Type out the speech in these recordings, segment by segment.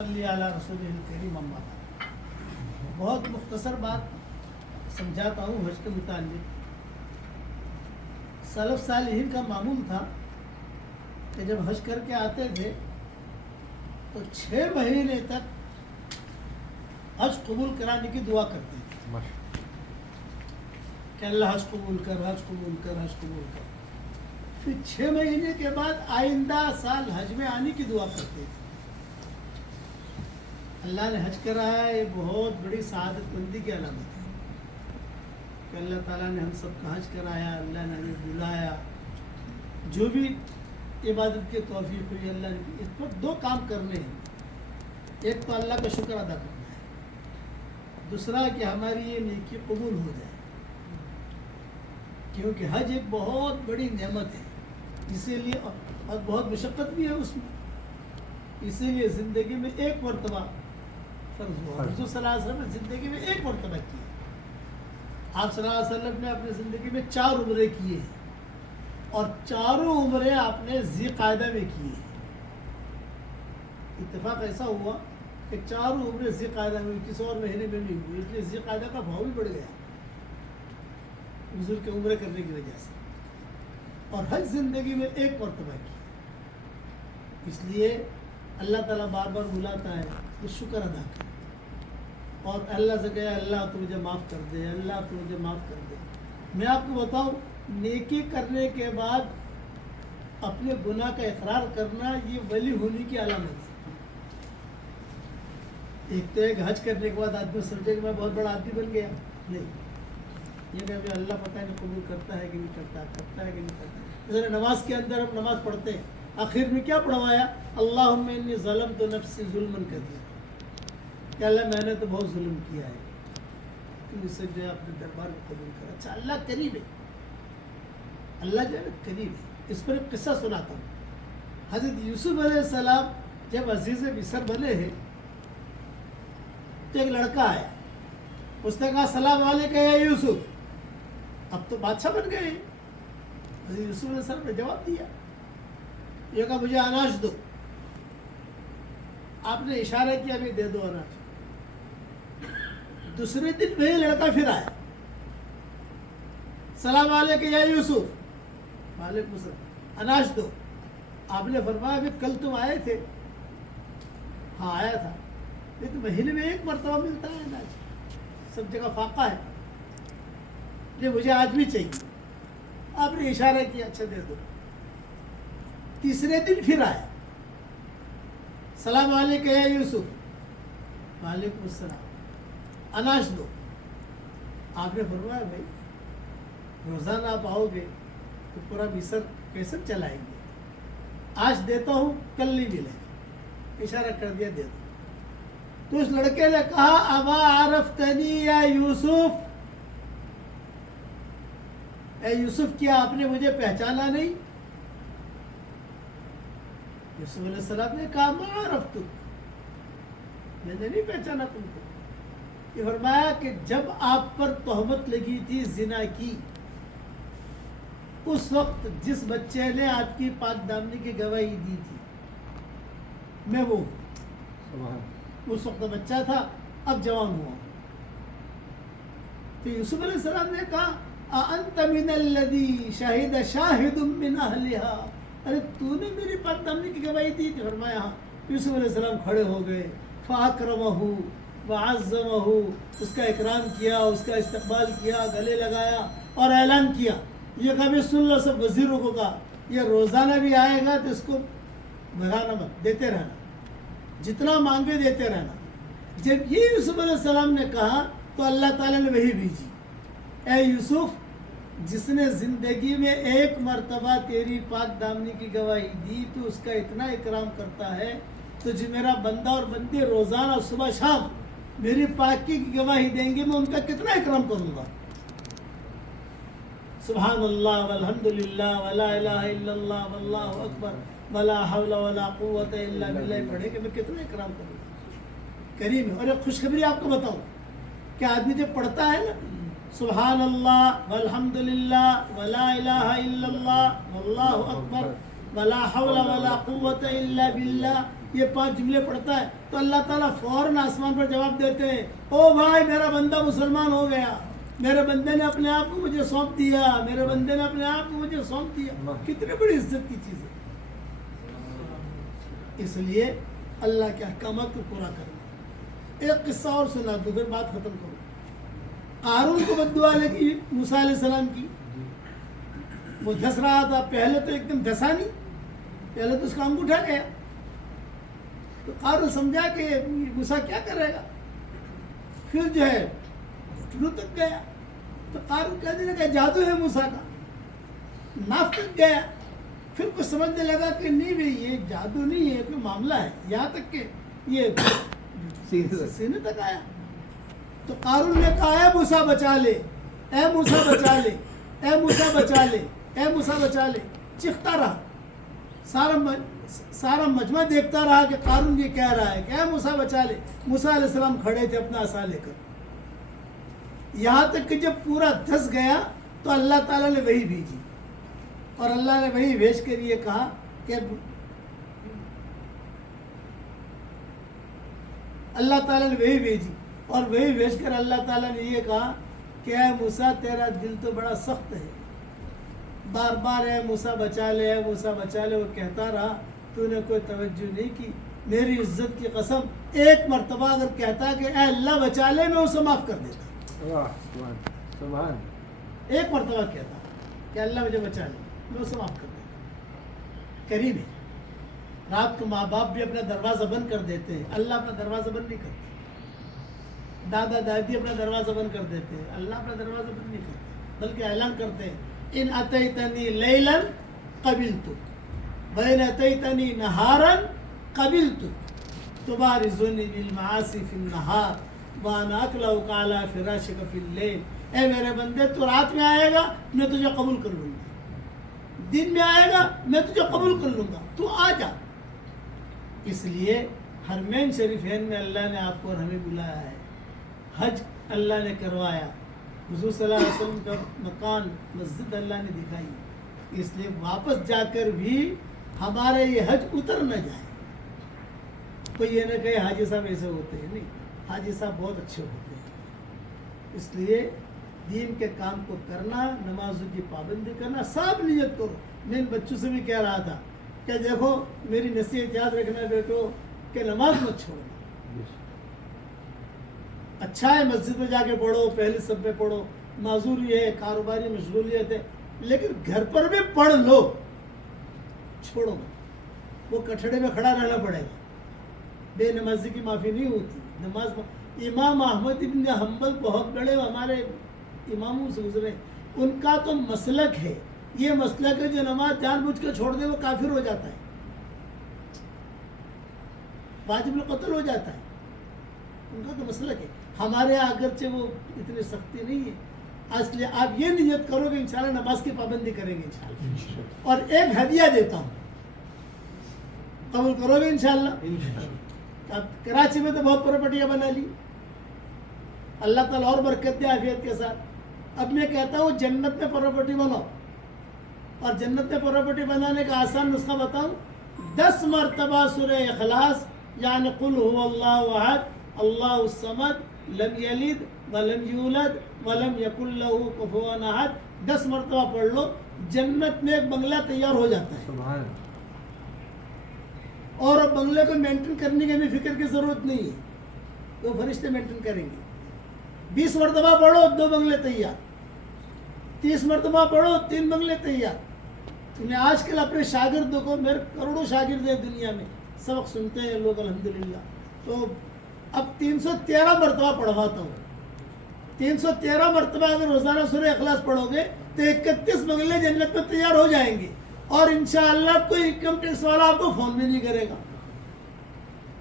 صلی علی رسول الکریم اما بعد۔ بہت مختصر بات سمجھاتا ہوں حج کے متعلق۔ سلف صالحین کا معمول تھا کہ جب حج کر کے آتے تھے تو 6 مہینے تک حج قبول کرانے کی دعا کرتے تھے کہ اللہ حج قبول کر، حج قبول کر، حج قبول کر۔ پھر 6 مہینے کے بعد آئندہ سال حج میں آنے کی دعا کرتے تھے۔ اللہ نے حج کرایا، یہ بہت بڑی سعادت مندی کی علامت ہے کہ اللہ تعالیٰ نے ہم سب کا حج کرایا، اللہ نے ہمیں بلایا۔ جو بھی عبادت کی توفیق ہوئی اللہ نے، اس پر 2 کام کرنے ہیں۔ ایک تو اللہ کا شکر ادا کرنا ہے، دوسرا کہ ہماری یہ نیکی قبول ہو جائے، کیونکہ حج ایک بہت بڑی نعمت ہے، اسی لیے اور بہت مشقت بھی ہے اس میں، اسی لیے زندگی میں ایک مرتبہ فرض ہوا۔ حضور صلی اللہ علیہ وسلم نے زندگی میں ایک مرتبہ کیا۔ آپ صلی اللہ علیہ وسلم نے اپنی زندگی میں 4 عمرے کیے ہیں، اور 4 عمرے آپ نے ذی قعدہ میں کیے ہیں۔ اتفاق ایسا ہوا کہ 4 عمرے ذی قعدہ میں، کسی اور مہینے میں نہیں ہوئے، اس لیے ذی قعدہ کا بھاؤ بھی بڑھ گیا حضور کے عمرے کرنے کی وجہ سے۔ اور حج زندگی میں ایک مرتبہ کی، اس لیے اللہ تعالیٰ بار بار بلاتا ہے کہ شکر ادا کر، اور اللہ سے کہے اللہ تو مجھے معاف کر دے، اللہ تو مجھے معاف کر دے۔ میں آپ کو بتاؤں، نیکی کرنے کے بعد اپنے گناہ کا اقرار کرنا یہ ولی ہونے کی علامت ہے۔ ایک تو ایک حج کرنے کے بعد آدمی سمجھے کہ میں بہت بڑا آدمی بن گیا، نہیں، یہ کہ اللہ پتہ نہیں قبول کرتا ہے کہ نہیں کرتا، کرتا ہے کہ نہیں کرتا۔ جیسے نماز کے اندر ہم نماز پڑھتے ہیں، آخر میں کیا پڑھوایا؟ اللہم انی ظلمت نفسی ظلما کثیرا، کہ اللہ میں نے تو بہت ظلم کیا ہے، تو اسے جو ہے اپنے دربار میں قبول کر۔ اچھا، اللہ قریب ہے، اللہ جو ہے قریب ہے۔ اس پر ایک قصہ سناتا ہوں۔ حضرت یوسف علیہ السلام جب عزیز مصر بنے ہیں تو ایک لڑکا آیا، اس نے کہا السلام علیکم یا یوسف، اب تو بادشاہ بن گئے۔ حضرت یوسف علیہ السلام نے جواب دیا، یہ کہا مجھے اناج دو۔ آپ نے اشارہ کیا بھی دے دو اناج۔ دوسرے دن وہی لڑکا پھر آیا، السلام علیکم یا یوسف، وعلیکم السلام، اناج دو۔ آپ نے فرمایا بھی کل تم آئے تھے؟ ہاں آیا تھا، لیکن مہینے میں ایک مرتبہ ملتا ہے اناج، سب جگہ فاقہ ہے، یہ مجھے آج بھی چاہیے۔ آپ نے اشارہ کیا، اچھا دے دو۔ تیسرے دن پھر آیا، السلام علیکم یا یوسف، وعلیکم السلام، اناج دو۔ آپ نے فرمایا بھائی روزانہ آپ آؤ گے تو پورا مصر کیسے چلائیں گے، آج دیتا ہوں کل نہیں ملے گا، اشارہ کر دیا دے دو۔ تو اس لڑکے نے کہا اما عرفتنی یا یوسف، اے یوسف کیا آپ نے مجھے پہچانا نہیں؟ یوسف علیہ السلام نے کہا ما عرفتک، میں نے نہیں پہچانا تم کو۔ یہ فرمایا کہ جب آپ پر تہمت لگی تھی زنا کی، اس وقت جس بچے نے آپ کی پاک دامنی کی گواہی دی تھی میں وہ ہوں۔ اس وقت بچہ تھا، اب جوان ہوا۔ تو یوسف علیہ السلام نے کہا اَأَنْتَ مِنَ الَّذِي شَهِدَ شَاهِدٌ مِّنْ أَهْلِهَا، ارے تو نے میری پاک دامنی کی گواہی دی تھی۔ فرمایا ہاں۔ یوسف علیہ السلام کھڑے ہو گئے، فَأَكْرَمَهُ وَعَزَّمَهُ، اس کا اکرام کیا، اس کا استقبال کیا، گلے لگایا اور اعلان کیا۔ یہ کبھی سن لو سب وزیروں کو، کہا یہ روزانہ بھی آئے گا تو اس کو بھگانا مت، دیتے رہنا، جتنا مانگے دیتے رہنا۔ جب یہ یوسف علیہ السلام نے کہا تو اللہ تعالیٰ نے وہی بھیجی، اے یوسف جس نے زندگی میں ایک مرتبہ تیری پاک دامنی کی گواہی دی تو اس کا اتنا اکرام کرتا ہے، تو جو میرا بندہ اور بندی روزانہ صبح شام میری پاکی کی گواہی دیں گے، میں ان کا کتنا اکرام کروں گا۔ سبحان اللہ والحمد للہ ولا الہ الا اللہ واللہ اکبر ولا حول ولا قوت الا باللہ پڑھے کہ میں کتنا اکرام کروں گا۔ کریم ہے۔ اور ایک خوشخبری آپ کو بتاؤں کہ آدمی جب پڑھتا ہے نا سبحان اللہ والحمد للہ ولا الہ الا اللہ واللہ اکبر ولا حول ولا قوت الا باللہ، یہ 5 جملے پڑھتا ہے تو اللہ تعالیٰ فوراً آسمان پر جواب دیتے ہیں، او بھائی میرا بندہ مسلمان ہو گیا، میرے بندے نے اپنے آپ کو مجھے سونپ دیا، میرے بندے نے اپنے آپ کو مجھے سونپ دیا۔ کتنی بڑی عزت کی چیز ہے۔ اس لیے اللہ کے احکامات کو پورا کرنا۔ ایک قصہ اور سنا دو پھر بات ختم کروں۔ قارون کو بد دعا لگی موسیٰ علیہ السلام کی، وہ دھس رہا تھا، پہلے تو ایک دم دھسا نہیں، پہلے تو اس کا انگوٹھا گیا، تو قارون سمجھا کہ موسیٰ کیا کرے گا، پھر جو ہے گھٹنوں تک گیا، تو قارون کہنے لگا جادو ہے موسیٰ کا، ناف تک گیا، پھر کچھ سمجھنے لگا کہ نہیں بھائی یہ جادو نہیں ہے، کوئی معاملہ ہے، یہاں تک کہ یہ سینے تک آیا۔ تو قارون نے کہا اے موسیٰ بچا لے، اے موسیٰ بچا لے، اے موسیٰ بچا لے، اے موسیٰ بچا لے، چیختا رہا، سارا مجمع دیکھتا رہا کہ قارون یہ کہہ رہا ہے کہ اے موسیٰ بچا لے۔ موسیٰ علیہ السلام کھڑے تھے اپنا عصا لے کر، یہاں تک کہ جب پورا دھس گیا تو اللہ تعالیٰ نے وحی بھیجی، اور اللہ نے وحی بھیج کر یہ کہا کہ اللہ تعالیٰ نے وحی بھیجی، اور وہی بھیج کر اللہ تعالیٰ نے یہ کہا کہ اے موسیٰ تیرا دل تو بڑا سخت ہے، بار بار اے موسیٰ بچا لے، اے موسیٰ بچا لے وہ کہتا رہا، تو نے کوئی توجہ نہیں کی، میری عزت کی قسم ایک مرتبہ اگر کہتا کہ اے اللہ بچا لے میں اسے معاف کر دیتا، ایک مرتبہ کہتا کہ اللہ مجھے بچا لے میں اسے معاف کر دیتا۔ کریم ہے، رات کو ماں باپ بھی اپنا دروازہ بند کر دیتے ہیں، اللہ اپنا دروازہ بند نہیں کرتا، دادا دادی اپنا دروازہ بند کر دیتے ہیں، اللہ اپنا دروازہ بند نہیں کرتا، بلکہ اعلان کرتے ہیں ان اتیتنی لیلا قبلتک وان اتیتنی نہارا قبلتک تبارزنی بالمعاصی فی النہار وانا اکلؤک علی فراشک فی اللیل۔ اے میرے بندے تو رات میں آئے گا میں تجھے قبول کر لوں گا، دن میں آئے گا میں تجھے قبول کر لوں گا، تو آ جا۔ اس لیے حرمین شریفین میں اللہ نے آپ کو اور ہمیں بلایا ہے، حج اللہ نے کروایا، حضور صلی اللہ علیہ وسلم کا مکان مسجد اللہ نے دکھائی، اس لیے واپس جا کر بھی ہمارے یہ حج اتر نہ جائے۔ کوئی یہ نہ کہے حاجی صاحب ایسے ہوتے ہیں، نہیں، حاجی صاحب بہت اچھے ہوتے ہیں۔ اس لیے دین کے کام کو کرنا، نمازوں کی پابندی کرنا، سب نیت کرو۔ میں ان بچوں سے بھی کہہ رہا تھا کہ دیکھو میری نصیحت یاد رکھنا بیٹو کہ نماز مت چھوڑنا، اچھا ہے مسجد میں جا کے پڑھو، پہلے سب میں پڑھو، معذوری ہے، کاروباری مشغولیت ہے، لیکن گھر پر بھی پڑھ لو، چھوڑو مت، وہ کٹڑے میں کھڑا رہنا پڑے گا، بے نمازی کی معافی نہیں ہوتی۔ نماز امام احمد ابن حنبل بہت بڑے ہمارے اماموں سے گزرے، ان کا تو مسلک ہے، یہ مسلک ہے جو نماز جان بوجھ کے چھوڑ دے وہ کافر ہو جاتا ہے، واجب القتل ہو جاتا ہے، ان کا تو مسلک ہے۔ ہمارے یہاں اگرچہ وہ اتنی سختی نہیں ہے، اس لیے آپ یہ نیت کرو کہ انشاءاللہ نماز کی پابندی کریں گے انشاءاللہ۔ اور ایک ہدیہ دیتا ہوں، قبول کرو گے انشاءاللہ؟ اب کراچی میں تو بہت پراپرٹیاں بنا لی، اللہ تعالیٰ اور برکت دے عافیت کے ساتھ۔ اب میں کہتا ہوں جنت میں پراپرٹی بناؤ، اور جنت میں پراپرٹی بنانے کا آسان نسخہ بتاؤں، 10 مرتبہ سورہ اخلاص یعنی قل هو اللہ احد اللہ الصمد لم یلد ولم یولد ولم یکن له کفوا احد 10 مرتبہ پڑھ لو، جنت میں ایک بنگلہ تیار ہو جاتا ہے، اور اب بنگلے کو مینٹین کرنے کی بھی فکر کی ضرورت نہیں ہے، وہ فرشتے مینٹین کریں گے۔ 20 مرتبہ پڑھو 2 بنگلے تیار، 30 مرتبہ پڑھو 3 بنگلے تیار۔ میں آج کل اپنے شاگردوں کو، میرے کروڑوں شاگرد ہیں دنیا میں، سبق سنتے ہیں لوگ الحمدللہ، تو اب 313 مرتبہ پڑھواتا ہوں۔ 313 مرتبہ اگر روزانہ سورہ اخلاص پڑھو گے تو 31 بنگلے جنت میں تیار ہو جائیں گے، اور انشاءاللہ کوئی انکم ٹیکس والا آپ کو فون بھی نہیں کرے گا۔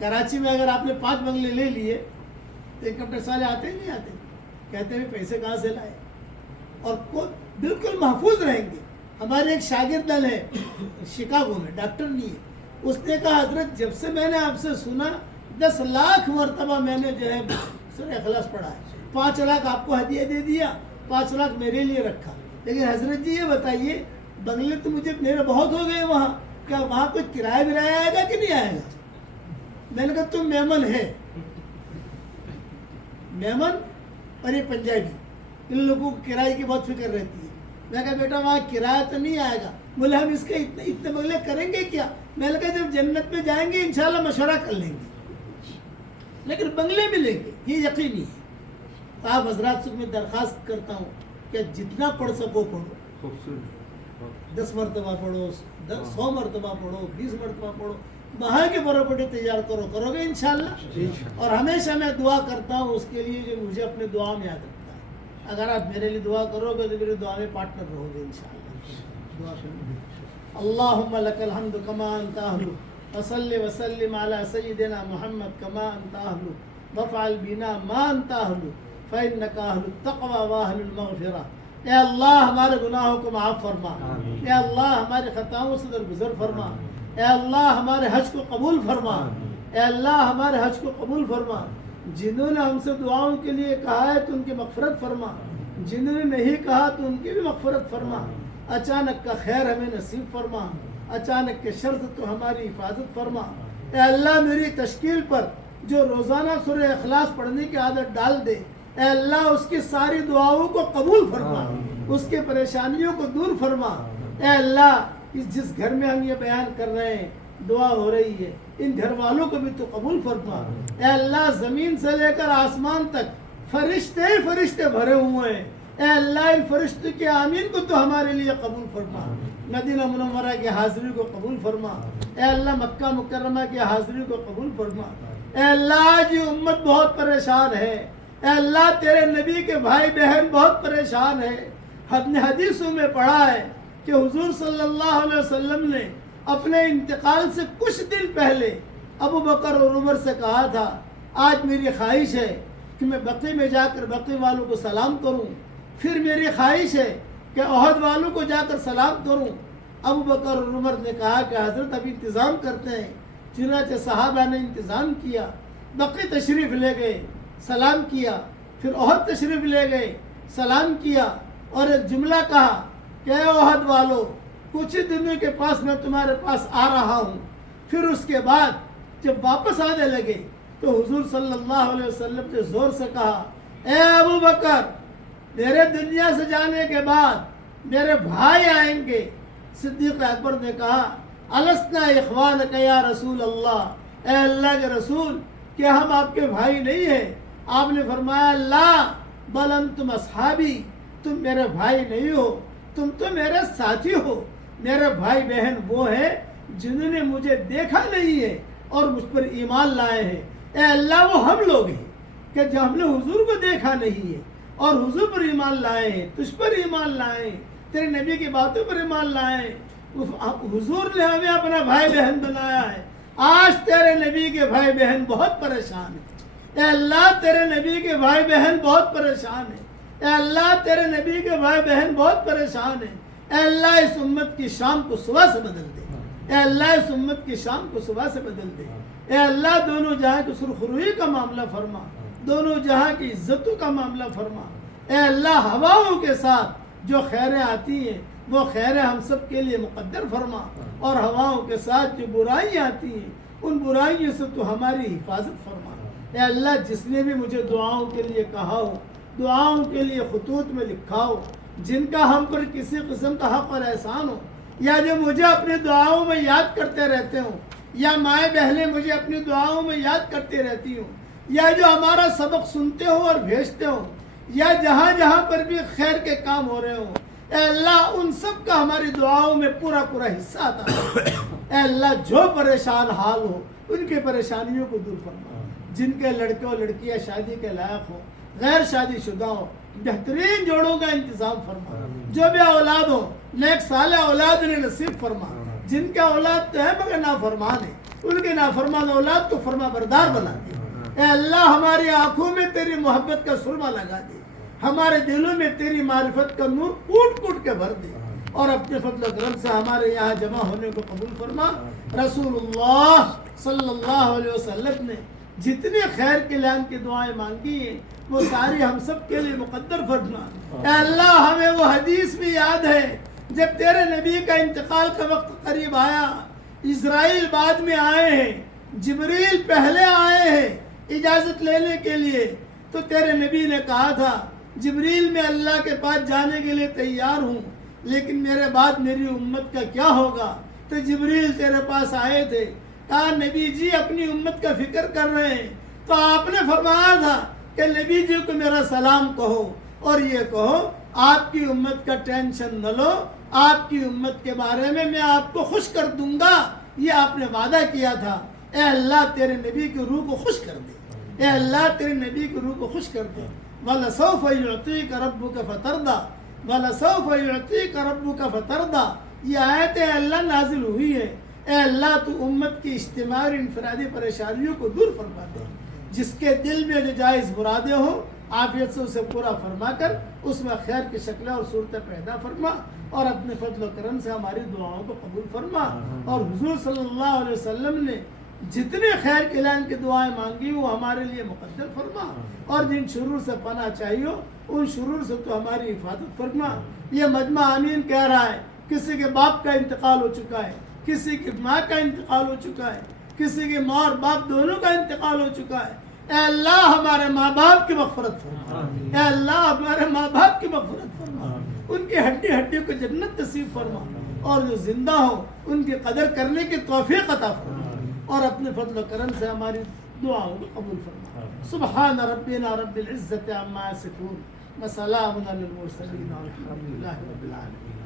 کراچی میں اگر آپ نے 5 بنگلے لے لیے تو انکم ٹیکس والے آتے ہی نہیں آتے، کہتے ہیں پیسے کہاں سے لائے، اور بالکل محفوظ رہیں گے۔ ہمارے ایک شاگرد ہے شکاگو میں، ڈاکٹر نہیں ہے، اس نے کہا حضرت جب سے میں نے آپ سے سنا 10 لاکھ مرتبہ میں نے جو ہے سورہ اخلاص پڑھا ہے، 5 لاکھ آپ کو ہدیہ دے دیا، 5 لاکھ میرے لیے رکھا، لیکن حضرت جی یہ بتائیے بنگلے تو مجھے میرے بہت ہو گئے وہاں، کیا وہاں کوئی کرایہ برایہ آئے گا کہ نہیں آئے گا؟ میں نے کہا تم میمن ہے، میمن اور یہ پنجابی، ان لوگوں کو کرائے کی بہت فکر رہتی ہے۔ میں کہا بیٹا وہاں کرایہ تو نہیں آئے گا، بولے ہم اس کے اتنے بنگلے کریں گے کیا؟ میں نے کہا جب جنت میں جائیں گے انشاءاللہ مشورہ کر لیں گے، لیکن بنگلے ملیں گے یہ یقینی ہے۔ تو آپ حضرات سے میں درخواست کرتا ہوں کہ جتنا پڑھ سکو پڑھو، 10 مرتبہ پڑھو، 100 مرتبہ پڑھو، 20 مرتبہ پڑھو، وہاں کی پراپرٹی تیار کرو گے انشاءاللہ۔ اور ہمیشہ میں دعا کرتا ہوں اس کے لیے جو مجھے اپنے دعا میں یاد رکھتا ہے۔ اگر آپ میرے لیے دعا کرو گے تو میری دعا میں پارٹنر رہو گے انشاءاللہ۔ دعا کریں، اللہم لک الحمد کما انت اہل، وصلی وسلم علی سیدنا محمد کما انت اہل، وافعل بنا ما انت اہل، فإنک اہل التقوی واہل المغفرہ۔ اے اللہ ہمارے گناہوں کو معاف فرما، اے اللہ ہمارے خطاؤں سے درگزر فرما، اے اللہ ہمارے حج کو قبول فرما، اے اللہ ہمارے حج کو قبول فرما۔ جنہوں نے ہم سے دعاؤں کے لیے کہا ہے تو ان کی مغفرت فرما، جنہوں نے نہیں کہا تو ان کی بھی مغفرت فرما۔ اچانک کا خیر ہمیں نصیب فرما، اچانک کے شر سے تو ہماری حفاظت فرما۔ اے اللہ میری تشکیل پر جو روزانہ سورہ اخلاص پڑھنے کی عادت ڈال دے، اے اللہ اس کی ساری دعاؤں کو قبول فرما، اس کے پریشانیوں کو دور فرما۔ اے اللہ جس گھر میں ہم یہ بیان کر رہے ہیں دعا ہو رہی ہے، ان گھر والوں کو بھی تو قبول فرما۔ اے اللہ زمین سے لے کر آسمان تک فرشتے فرشتے بھرے ہوئے ہیں، اے اللہ ان فرشتوں کے آمین کو تو ہمارے لیے قبول فرما۔ مدینہ منورہ کی حاضری کو قبول فرما، اے اللہ مکہ مکرمہ کی حاضری کو قبول فرما۔ اے اللہ جی امت بہت پریشان ہے، اے اللہ تیرے نبی کے بھائی بہن بہت پریشان ہے۔ ہم نے حدیثوں میں پڑھا ہے کہ حضور صلی اللہ علیہ وسلم نے اپنے انتقال سے کچھ دن پہلے ابو بکر اور عمر سے کہا تھا آج میری خواہش ہے کہ میں بقی میں جا کر بقی والوں کو سلام کروں، پھر میری خواہش ہے کہ احد والوں کو جا کر سلام کروں۔ ابو بکر اور عمر نے کہا کہ حضرت اب انتظام کرتے ہیں، چنانچہ صحابہ نے انتظام کیا، بقی تشریف لے گئے، سلام کیا، پھر احد تشریف لے گئے، سلام کیا، اور ایک جملہ کہا کہ اے احد والو کچھ ہی دنوں کے پاس میں تمہارے پاس آ رہا ہوں۔ پھر اس کے بعد جب واپس آنے لگے تو حضور صلی اللہ علیہ وسلم نے زور سے کہا اے ابو بکر میرے دنیا سے جانے کے بعد میرے بھائی آئیں گے۔ صدیق اکبر نے کہا السنا اخوانک یا رسول اللہ، اے اللہ کے رسول کیا ہم آپ کے بھائی نہیں ہیں؟ آپ نے فرمایا لا بل انتم اصحابی، تم میرے بھائی نہیں ہو، تم تو میرے ساتھی ہو۔ میرے بھائی بہن وہ ہیں جنہوں نے مجھے دیکھا نہیں ہے اور مجھ پر ایمان لائے ہیں۔ اے اللہ وہ ہم لوگ ہیں کہ جو ہم نے حضور کو دیکھا نہیں ہے اور حضور پر ایمان لائے ہیں، تجھ پر ایمان لائے ہیں، تیرے نبی کی باتوں پر ایمان لائے ہیں۔ حضور نے ہمیں اپنا بھائی بہن بنایا ہے۔ آج تیرے نبی کے بھائی بہن بہت پریشان ہیں، اے اللہ تیرے نبی کے بھائی بہن بہت پریشان ہیں، اے اللہ تیرے نبی کے بھائی بہن بہت پریشان ہیں۔ اے اللہ اس امت کی شام کو صبح سے بدل دے، اے اللہ اس امت کی شام کو صبح سے بدل دے۔ اے اللہ دونوں جہاں کی سرخروئی کا معاملہ فرما، دونوں جہاں کی عزتوں کا معاملہ فرما۔ اے اللہ ہواؤں کے ساتھ جو خیریں آتی ہیں وہ خیریں ہم سب کے لیے مقدر فرما، اور ہواؤں کے ساتھ جو برائیاں آتی ہیں ان برائیوں سے تو ہماری حفاظت فرما۔ اے اللہ جس نے بھی مجھے دعاؤں کے لیے کہا ہو، دعاؤں کے لیے خطوط میں لکھا ہو، جن کا ہم پر کسی قسم کا حق اور احسان ہو، یا جو مجھے اپنے دعاؤں میں یاد کرتے رہتے ہوں، یا مائیں بہنیں مجھے اپنی دعاؤں میں یاد کرتے رہتی ہوں، یا جو ہمارا سبق سنتے ہوں اور بھیجتے ہوں، یا جہاں جہاں پر بھی خیر کے کام ہو رہے ہوں، اے اللہ ان سب کا ہماری دعاؤں میں پورا پورا حصہ آتا ہے۔ اے اللہ جو پریشان حال ہو ان کی پریشانیوں کو دور فرما، جن کے لڑکے اور لڑکیاں شادی کے لائق ہوں، غیر شادی شدہ ہوں، بہترین جوڑوں کا انتظام فرما، جو بھی اولاد ہو نیک صالح اولاد نے نصیب فرما، جن کا اولاد تو ہے مگر نافرمان ہے ان کے نافرمان اولاد کو فرما بردار بنا دے۔ اے اللہ ہماری آنکھوں میں تیری محبت کا سرما لگا دے، ہمارے دلوں میں تیری معرفت کا نور کوٹ کوٹ کے بھر دے، اور اپنے فضل و کرم سے ہمارے یہاں جمع ہونے کو قبول فرما۔ رسول اللہ صلی اللہ علیہ وسلم نے جتنے خیر کے لائن کی دعائیں مانگی ہیں وہ ساری ہم سب کے لیے مقدر فرما۔ اے اللہ ہمیں وہ حدیث بھی یاد ہے جب تیرے نبی کا انتقال کا وقت قریب آیا، اسرائیل بعد میں آئے ہیں، جبریل پہلے آئے ہیں اجازت لینے کے لیے، تو تیرے نبی نے کہا تھا جبریل میں اللہ کے پاس جانے کے لیے تیار ہوں، لیکن میرے بعد میری امت کا کیا ہوگا؟ تو جبریل تیرے پاس آئے تھے، کہا نبی جی اپنی امت کا فکر کر رہے ہیں، تو آپ نے فرمایا تھا کہ نبی جی کو میرا سلام کہو اور یہ کہو آپ کی امت کا ٹینشن نہ لو، آپ کی امت کے بارے میں آپ کو خوش کر دوں گا، یہ آپ نے وعدہ کیا تھا۔ اے اللہ تیرے نبی کی روح کو خوش کر دے، اے اللہ تیرے نبی کی روح کو خوش کر دے۔ وَلَسَوْفَ يُعْطِيكَ رَبُّكَ فَتَرْضَىٰ وَلَسَوْفَ يُعْطِيكَ رَبُّكَ فَتَرْضَىٰ، یہ آیتیں اللہ نازل ہوئی ہے، اے اللہ تو امت کی اجتماعی اور انفرادی پریشانیوں کو دور فرما دے، جس کے دل میں جو جائز مرادیں ہوں عافیت سے اسے پورا فرما کر اس میں خیر کی شکلیں اور صورتیں پیدا فرما، اور اپنے فضل و کرم سے ہماری دعاؤں کو قبول فرما، اور حضور صلی اللہ علیہ وسلم نے جتنے خیر کے اعلان کی دعائیں مانگی وہ ہمارے لیے مقدر فرما، اور جن شرور سے پناہ چاہیے ان شرور سے تو ہماری حفاظت فرما۔ یہ مجمع آمین کہہ رہا ہے، کسی کے باپ کا انتقال ہو چکا ہے، کسی کی ماں کا انتقال ہو چکا ہے، کسی کے ماں اور باپ دونوں کا انتقال ہو چکا ہے، اے اللہ ہمارے ماں باپ کی مغفرت فرما، اے اللہ ہمارے ماں باپ کی مغفرت فرما، ان کی ہڈی ہڈیوں کو جنت نصیب فرما، اور جو زندہ ہو ان کی قدر کرنے کی توفیق عطا فرما، اور اپنے فضل و کرم سے ہماری دعاؤں کو قبول فرما۔ سبحان ربنا رب العزت عما یصفون وسلام علی المرسلین والحمد للہ رب العالمین۔